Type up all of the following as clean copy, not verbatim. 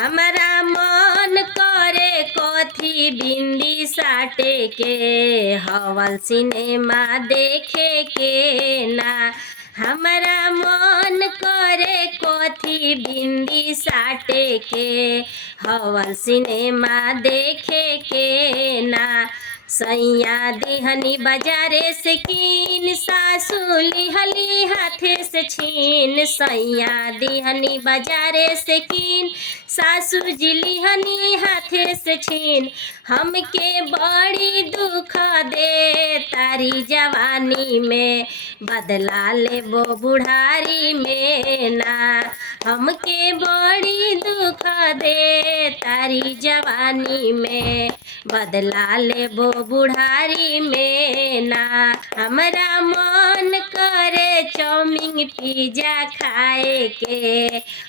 हमारा मन करे कथी बिंदी साटे के, हवल सिनेमा देखे के ना। हमारा मन करे कथी बिंदी साटे के, हवल सिनेमा देखे के ना। सैया दिहनी बाजारे से कीन, सासू लिहली हाथे से छीन। सैया दिहनी बाजारे से कीन, सासू जी लिहनी हाथे से छीन। हमके बड़ी दुख दे तारी जवानी में, बदला ले वो बुढ़ारी में ना। हमके बड़ी दुख दे तारी जवानी में, बदला ले वो बुढ़ारी में ना। हमारा मन करे चाउमीन पिज्जा खाए के,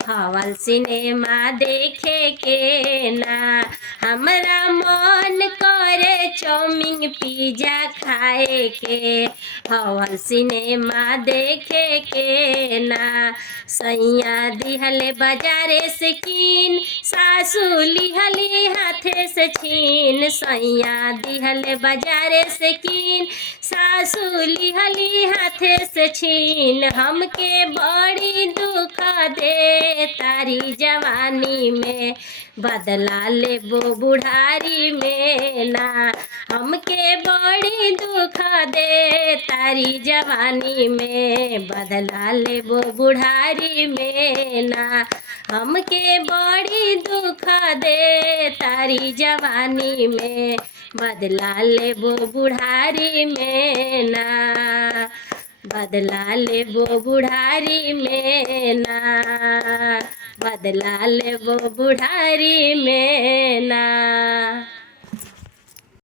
हवल सिनेमा देखे के ना। हमारा मन करे चाउमीन पिज्जा खाए के, हवल सिनेमा देखे के ना। सैया दिहले बाजारे से कीन, सासू लिहली हाथे से छीन। सैया दिहले बाजारे से कीन, सासू लिहली हाथे से छीन। हमके बड़ी दुख दे तारी जवानी में, बदला ले वो बुढ़ारी में ना। हमके बड़ी दुख दे तारी जवानी में, बदला ले वो बुढ़ारी में ना। हमके बड़ी दुख दे तारी जवानी में, बदला ले वो बुढ़ारी में ना। बदला ले वो बुढ़ारी में ना, बदला ले वो बुढ़ारी में